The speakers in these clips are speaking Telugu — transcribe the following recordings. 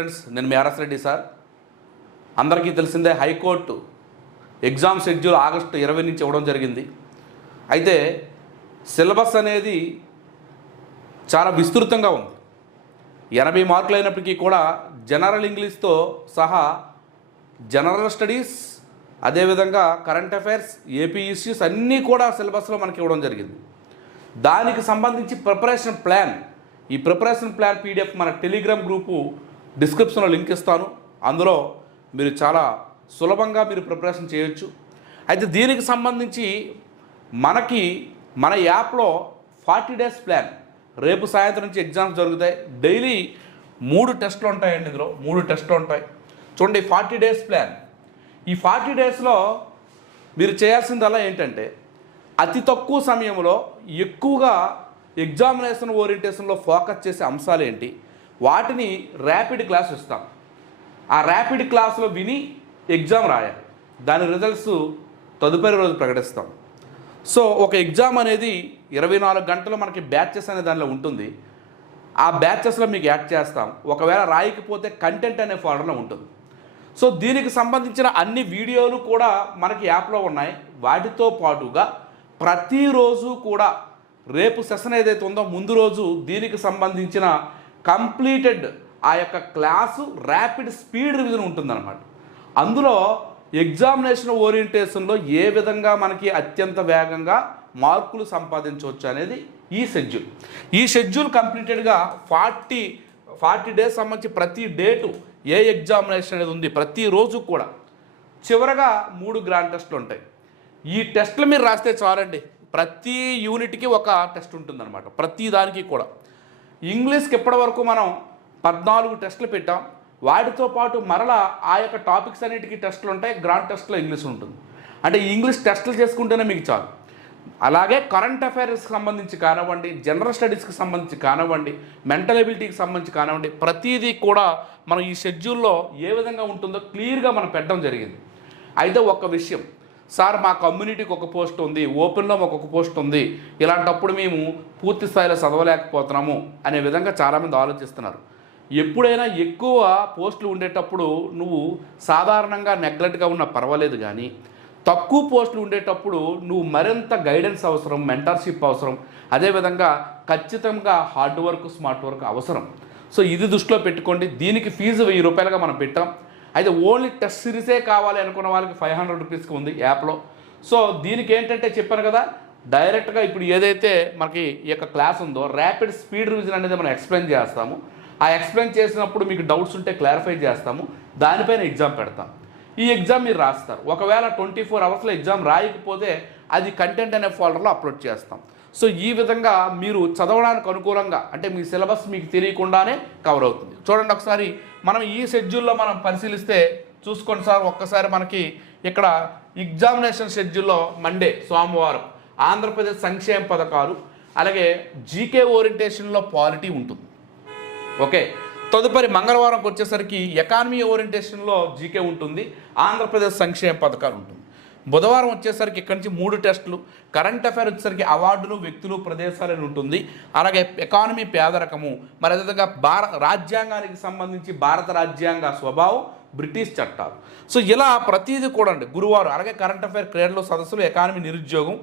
ఫ్రెండ్స్, నేను మీ ఆర్ఎస్ రెడ్డి సార్. అందరికీ తెలిసిందే, హైకోర్టు ఎగ్జామ్ షెడ్యూల్ ఆగస్టు 20 నుంచి ఇవ్వడం జరిగింది. అయితే సిలబస్ అనేది చాలా విస్తృతంగా ఉంది. 80 మార్కులు అయినప్పటికీ కూడా జనరల్ ఇంగ్లీష్తో సహా జనరల్ స్టడీస్, అదేవిధంగా కరెంట్ అఫైర్స్, ఏపీ ఇష్యూస్ అన్నీ కూడా సిలబస్లో మనకి ఇవ్వడం జరిగింది. దానికి సంబంధించి ప్రిపరేషన్ ప్లాన్, ఈ ప్రిపరేషన్ ప్లాన్ పీడిఎఫ్ మన టెలిగ్రామ్ గ్రూపు డిస్క్రిప్షన్లో లింక్ ఇస్తాను. అందులో మీరు చాలా సులభంగా మీరు ప్రిపరేషన్ చేయొచ్చు. అయితే దీనికి సంబంధించి మన యాప్లో 40 డేస్ ప్లాన్, రేపు సాయంత్రం నుంచి ఎగ్జామ్స్ జరుగుతాయి. డైలీ 3 టెస్టులు ఉంటాయండి. ఇందులో 3 టెస్టులు ఉంటాయి. చూడండి, 40 డేస్ ప్లాన్. ఈ 40 డేస్లో మీరు చేయాల్సిందల్లా ఏంటంటే, అతి తక్కువ సమయంలో ఎక్కువగా ఎగ్జామినేషన్ ఓరియంటేషన్లో ఫోకస్ చేసే అంశాలు ఏంటి, వాటిని ర్యాపిడ్ క్లాస్ ఇస్తాం. ఆ ర్యాపిడ్ క్లాస్లో విని ఎగ్జామ్ రాయాలి. దాని రిజల్ట్స్ తదుపరి రోజు ప్రకటిస్తాం. సో ఒక ఎగ్జామ్ అనేది 24 గంటలు మనకి బ్యాచెస్ అనే దానిలో ఉంటుంది. ఆ బ్యాచెస్లో మీకు యాడ్ చేస్తాం. ఒకవేళ రాయకపోతే కంటెంట్ అనే ఫోల్డర్లో ఉంటుంది. సో దీనికి సంబంధించిన అన్ని వీడియోలు కూడా మనకి యాప్లో ఉన్నాయి. వాటితో పాటుగా ప్రతిరోజు కూడా రేపు సెషన్ ఏదైతే ఉందో ముందు రోజు దీనికి సంబంధించిన కంప్లీటెడ్ ఆ యొక్క క్లాసు ర్యాపిడ్ స్పీడ్ రివిజన్ ఉంటుందన్నమాట. అందులో ఎగ్జామినేషన్ ఓరియంటేషన్లో ఏ విధంగా మనకి అత్యంత వేగంగా మార్కులు సంపాదించవచ్చు అనేది ఈ షెడ్యూల్ కంప్లీటెడ్గా 40 డేస్ సంబంధించి ప్రతి డేటు ఏ ఎగ్జామినేషన్ అనేది ఉంది, ప్రతిరోజు కూడా చివరగా 3 గ్రాండ్ టెస్టులు ఉంటాయి. ఈ టెస్టులు మీరు రాస్తే చాలండి. ప్రతి యూనిట్కి ఒక టెస్ట్ ఉంటుందన్నమాట. ప్రతి దానికి కూడా ఇంగ్లీష్కి ఇప్పటివరకు మనం 14 టెస్టులు పెట్టాం. వాటితో పాటు మరలా ఆ యొక్క టాపిక్స్ అన్నిటికీ టెస్టులు ఉంటాయి. గ్రాండ్ టెస్ట్లో ఇంగ్లీష్ ఉంటుంది. అంటే ఈ ఇంగ్లీష్ టెస్టులు చేసుకుంటేనే మీకు చాలు. అలాగే కరెంట్ అఫైర్స్కి సంబంధించి కానివ్వండి, జనరల్ స్టడీస్కి సంబంధించి కానివ్వండి, మెంటల్ ఎబిలిటీకి సంబంధించి కానివ్వండి, ప్రతిదీ కూడా మనం ఈ షెడ్యూల్లో ఏ విధంగా ఉంటుందో క్లియర్గా మనం పెట్టడం జరిగింది. అయితే ఒక్క విషయం, సార్ మా కమ్యూనిటీకి ఒక పోస్ట్ ఉంది, ఓపెన్లో మాకు ఒక పోస్ట్ ఉంది, ఇలాంటప్పుడు మేము పూర్తి స్థాయిలో చదవలేకపోతున్నాము అనే విధంగా చాలామంది ఆలోచిస్తున్నారు. ఎప్పుడైనా ఎక్కువ పోస్టులు ఉండేటప్పుడు నువ్వు సాధారణంగా నెగ్లెక్ట్గా ఉన్నా పర్వాలేదు, కానీ తక్కువ పోస్టులు ఉండేటప్పుడు నువ్వు మరింత గైడెన్స్ అవసరం, మెంటర్షిప్ అవసరం, అదేవిధంగా ఖచ్చితంగా హార్డ్ వర్క్, స్మార్ట్ వర్క్ అవసరం. సో ఇది దృష్టిలో పెట్టుకోండి. దీనికి ఫీజు 1000 రూపాయలుగా మనం పెట్టాం. అయితే ఓన్లీ టెస్ట్ సిరీసే కావాలి అనుకున్న వాళ్ళకి 500 రూపీస్కి ఉంది యాప్లో. సో దీనికి ఏంటంటే చెప్పాను కదా, డైరెక్ట్గా ఇప్పుడు ఏదైతే మనకి ఈ యొక్క క్లాస్ ఉందో ర్యాపిడ్ స్పీడ్ రివిజన్ అనేది మనం ఎక్స్ప్లెయిన్ చేస్తాము. ఆ ఎక్స్ప్లెయిన్ చేసినప్పుడు మీకు డౌట్స్ ఉంటే క్లారిఫై చేస్తాము. దానిపైన ఎగ్జామ్ పెడతాం. ఈ ఎగ్జామ్ మీరు రాస్తారు. ఒకవేళ 24 అవర్స్లో ఎగ్జామ్ రాయకపోతే అది కంటెంట్ అనే ఫోల్డర్లో అప్లోడ్ చేస్తాం. సో ఈ విధంగా మీరు చదవడానికి అనుకూలంగా, అంటే మీ సిలబస్ మీకు తెలియకుండానే కవర్ అవుతుంది. చూడండి, ఒకసారి మనం ఈ షెడ్యూల్లో మనం పరిశీలిస్తే చూసుకోండి సార్. ఒక్కసారి మనకి ఇక్కడ ఎగ్జామినేషన్ షెడ్యూల్లో మండే, సోమవారం ఆంధ్రప్రదేశ్ సంక్షేమ పథకాలు, అలాగే జీకే ఓరియంటేషన్లో పాలిటీ ఉంటుంది. ఓకే, తదుపరి మంగళవారంకి వచ్చేసరికి ఎకానమీ ఓరియంటేషన్లో జీకే ఉంటుంది, ఆంధ్రప్రదేశ్ సంక్షేమ పథకాలు ఉంటుంది. బుధవారం వచ్చేసరికి ఇక్కడి నుంచి 3 టెస్టులు, కరెంట్ అఫైర్ వచ్చేసరికి అవార్డులు, వ్యక్తులు, ప్రదేశాలని ఉంటుంది. అలాగే ఎకానమీ, పేదరికము, మరి అదేవిధంగా రాజ్యాంగానికి సంబంధించి భారత రాజ్యాంగ స్వభావం, బ్రిటిష్ చట్టాలు. సో ఇలా ప్రతిదీ కూడా అండి. గురువారం అలాగే కరెంట్ అఫైర్, క్రీడలు, సదస్సులు, ఎకానమీ, నిరుద్యోగం,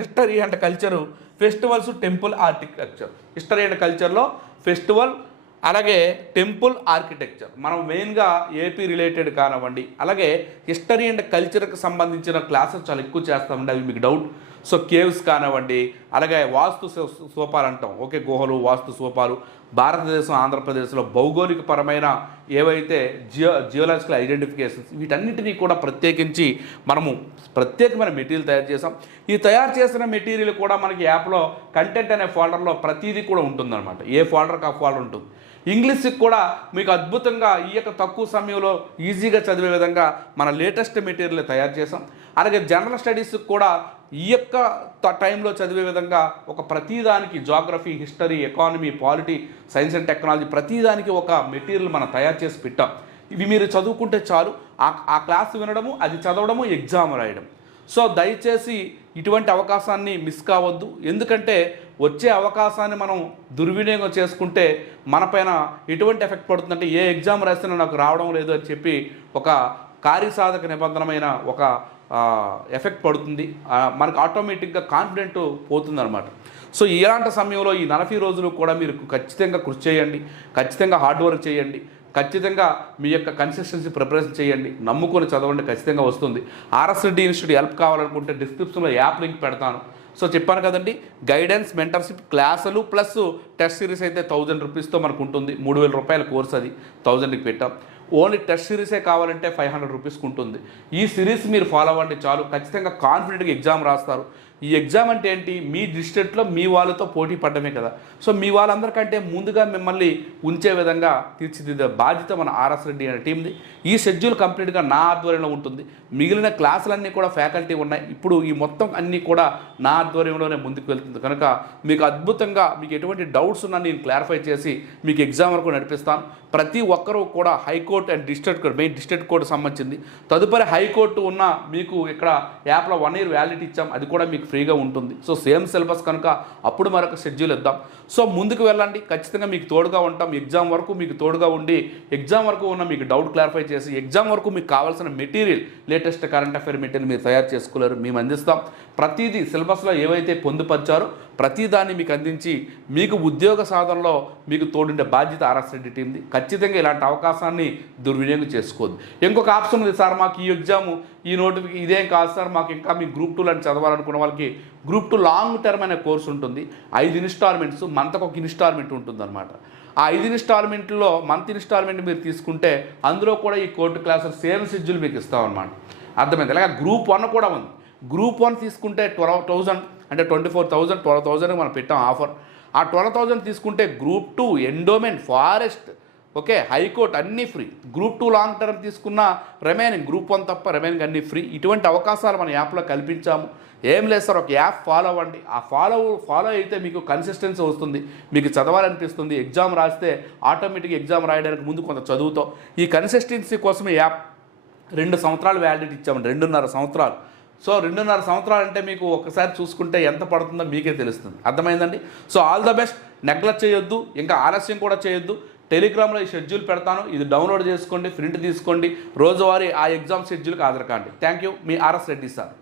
history and culture, festivals, temple, architecture. History and కల్చర్లో ఫెస్టివల్, అలాగే టెంపుల్, ఆర్కిటెక్చర్. మనం మెయిన్గా ఏపీ రిలేటెడ్ కానివ్వండి, అలాగే హిస్టరీ అండ్ కల్చర్కి సంబంధించిన క్లాసెస్ చాలా ఎక్కువ చేస్తామండి. అవి మీకు డౌట్. సో కేవ్స్ కానివ్వండి, అలాగే వాస్తు స్థూపాలు అంటాం. ఓకే, గుహలు, వాస్తు స్థూపాలు, భారతదేశం, ఆంధ్రప్రదేశ్లో భౌగోళిక పరమైన ఏవైతే జియోలాజికల్ ఐడెంటిఫికేషన్స్, వీటన్నిటినీ కూడా ప్రత్యేకించి మనము ప్రత్యేకమైన మెటీరియల్ తయారు చేసాం. ఈ తయారు చేసిన మెటీరియల్ కూడా మనకి యాప్లో కంటెంట్ అనే ఫోల్డర్లో ప్రతిదీ కూడా ఉంటుందన్నమాట. ఏ ఫోల్డర్కి ఆ ఫోల్డర్ ఉంటుంది. ఇంగ్లీష్కి కూడా మీకు అద్భుతంగా ఈ యొక్క తక్కువ సమయంలో ఈజీగా చదివే విధంగా మన లేటెస్ట్ మెటీరియల్ తయారు చేసాం. అలాగే జనరల్ స్టడీస్కి కూడా ఈ యొక్క టైంలో చదివే విధంగా ఒక ప్రతిదానికి geography, history, economy, polity, science and technology ప్రతిదానికి ఒక మెటీరియల్ మనం తయారు చేసి పెట్టాం. ఇవి మీరు చదువుకుంటే చాలు. ఆ క్లాస్ వినడము, అది చదవడము, ఎగ్జామ్ రాయడం. సో దయచేసి ఇటువంటి అవకాశాన్ని మిస్ కావద్దు. ఎందుకంటే వచ్చే అవకాశాన్ని మనం దుర్వినియోగం చేసుకుంటే మనపైన ఎటువంటి ఎఫెక్ట్ పడుతుందంటే ఏ ఎగ్జామ్ రాసినా నాకు రావడం లేదు అని చెప్పి ఒక కార్యసాధక నిబంధనమైన ఒక ఎఫెక్ట్ పడుతుంది. మనకు ఆటోమేటిక్గా కాన్ఫిడెంట్ పోతుందన్నమాట. సో ఇలాంటి సమయంలో ఈ 40 రోజులు కూడా మీరు ఖచ్చితంగా కృషి చేయండి, ఖచ్చితంగా హార్డ్ వర్క్ చేయండి, ఖచ్చితంగా మీ యొక్క కన్సిస్టెన్సీ ప్రిపరేషన్ చేయండి, నమ్ముకొని చదవండి, ఖచ్చితంగా వస్తుంది. ఆర్ఎస్ రెడ్డి ఇన్స్టిట్యూట్ హెల్ప్ కావాలనుకుంటే డిస్క్రిప్షన్లో యాప్ లింక్ పెడతాను. సో చెప్పాను కదండి, గైడెన్స్ మెంటర్షిప్ క్లాసులు ప్లస్ టెస్ట్ సిరీస్ అయితే 1000 రూపీస్తో మనకు ఉంటుంది. 3000 రూపాయల కోర్స్, అది 1000కి పెట్టాం. ఓన్లీ టెస్ట్ సిరీసే కావాలంటే 500 రూపీస్కి ఉంటుంది. ఈ సిరీస్ మీరు ఫాలో అవ్వండి చాలు, ఖచ్చితంగా కాన్ఫిడెంట్గా ఎగ్జామ్ రాస్తారు. ఈ ఎగ్జామ్ అంటే ఏంటి, మీ డిస్ట్రిక్ట్లో మీ వాళ్ళతో పోటీ పడడమే కదా. సో మీ వాళ్ళందరికంటే ముందుగా మిమ్మల్ని ఉంచే విధంగా తీర్చిదిద్దే బాధ్యత మన ఆర్ఎస్ రెడ్డి అనే టీంది. ఈ షెడ్యూల్ కంప్లీట్గా నా ఆధ్వర్యంలో ఉంటుంది. మిగిలిన క్లాసులన్నీ కూడా ఫ్యాకల్టీ ఉన్నాయి. ఇప్పుడు ఈ మొత్తం అన్నీ కూడా నా ఆధ్వర్యంలోనే ముందుకు వెళ్తుంది కనుక మీకు అద్భుతంగా మీకు ఎటువంటి డౌట్స్ ఉన్నా నేను క్లారిఫై చేసి మీకు ఎగ్జామ్ వరకు నడిపిస్తాను. ప్రతి ఒక్కరూ కూడా high court and district court, main district court సంబంధించింది. తదుపరి హైకోర్టు ఉన్న మీకు ఇక్కడ యాప్లో 1 year వ్యాలిడిటీ ఇచ్చాం, అది కూడా మీకు ఫ్రీగా ఉంటుంది. సో సేమ్ సిలబస్ కనుక అప్పుడు మరొక షెడ్యూల్ ఇద్దాం. సో ముందుకు వెళ్ళండి, ఖచ్చితంగా మీకు తోడుగా ఉంటాం. ఎగ్జామ్ వరకు మీకు తోడుగా ఉండి ఎగ్జామ్ వరకు ఉన్న మీకు డౌట్ క్లారిఫై చేసి ఎగ్జామ్ వరకు మీకు కావాల్సిన material, latest current affair material మీరు తయారు చేసుకోలేరు, మేము అందిస్తాం. ప్రతిదీ సిలబస్లో ఏవైతే పొందుపరిచారో ప్రతిదాన్ని మీకు అందించి మీకు ఉద్యోగ సాధనలో మీకు తోడుండే బాధ్యత ఆర్ఎస్ రెడ్డి టీంది. ఖచ్చితంగా ఇలాంటి అవకాశాన్ని దుర్వినియోగం చేసుకోవద్దు. ఇంకొక ఆప్షన్ ఉంది సార్, మాకు ఈ ఎగ్జాము ఈ నోటిఫికేషన్ ఇదేం కాదు సార్, మాకు ఇంకా మీ గ్రూప్ 2 అని చదవాలనుకున్న వాళ్ళకి గ్రూప్ 2 లాంగ్ టర్మ్ అనే కోర్సు ఉంటుంది. 5 ఇన్స్టాల్మెంట్స్, మంత్కి ఒక ఇన్స్టాల్మెంట్ ఉంటుందన్నమాట. ఆ 5 ఇన్స్టాల్మెంట్లో మంత్ ఇన్స్టాల్మెంట్ మీరు తీసుకుంటే అందులో కూడా ఈ కోర్టు క్లాసులు సేమ్ షెడ్యూల్ మీకు ఇస్తామన్నమాట. అర్థమైంది. అలాగే గ్రూప్ 1 కూడా ఉంది. గ్రూప్ 1 తీసుకుంటే 12,000 అంటే 24,000 12,000 మనం పెట్టాం ఆఫర్. ఆ 12,000 తీసుకుంటే group 2 endowment, forest, okay, high court అన్నీ ఫ్రీ. గ్రూప్ 2 లాంగ్ టర్మ్ తీసుకున్న రిమైనింగ్ గ్రూప్ 1 తప్ప రిమైనింగ్ అన్నీ ఫ్రీ. ఇటువంటి అవకాశాలు మన యాప్లో కల్పించాము. ఏం లేదు సార్, ఒక యాప్ ఫాలో అవ్వండి. ఆ ఫాలో అయితే మీకు కన్సిస్టెన్సీ వస్తుంది, మీకు చదవాలనిపిస్తుంది. ఎగ్జామ్ రాస్తే ఆటోమేటిక్గా ఎగ్జామ్ రాయడానికి ముందు కొంత చదువుతాం. ఈ కన్సిస్టెన్సీ కోసమే యాప్ 2 సంవత్సరాలు వ్యాలిడిటీ ఇచ్చామండి, 2.5 సంవత్సరాలు. సో 2.5 సంవత్సరాలు అంటే మీకు ఒకసారి చూసుకుంటే ఎంత పడుతుందో మీకే తెలుస్తుంది. అర్థమైందండి. So all the best. Neglect చేయొద్దు, ఇంకా ఆలస్యం కూడా చేయొద్దు. టెలిగ్రామ్లో ఈ షెడ్యూల్ పెడతాను, ఇది డౌన్లోడ్ చేసుకోండి, ప్రింట్ తీసుకోండి, రోజువారీ ఆ ఎగ్జామ్ షెడ్యూల్కి హాజరు కాండి. Thank you, me RS Reddy sir.